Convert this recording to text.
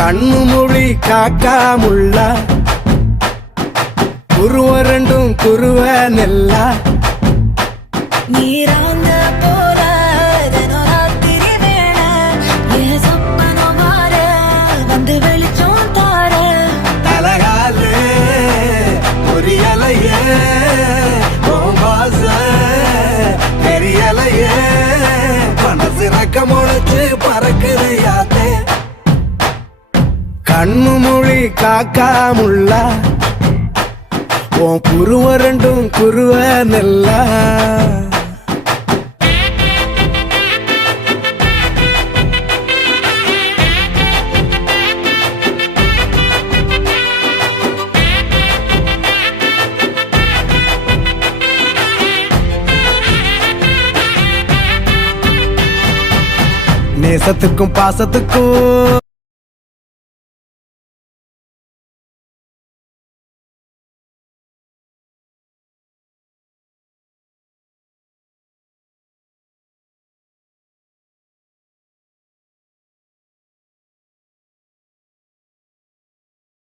கண்ணு மொழி காக்காமுள்ள குருவ ரெண்டும் குருவ நெல்லா நீராங்க போல தினராத்திரி வேண என் சொப்பனம் மாற வந்து வெளிச்சம் தார தலகாலே பொரியலையே ஓம்பாச பெரியலையே மனசு ரக்க முளைச்சு பறக்குது யாத்தே கண்ணு மொழி காக்காமுள்ள உன் குருவ ரெண்டும் குருவ நெல்லா நேசத்துக்கும் பாசத்துக்கும்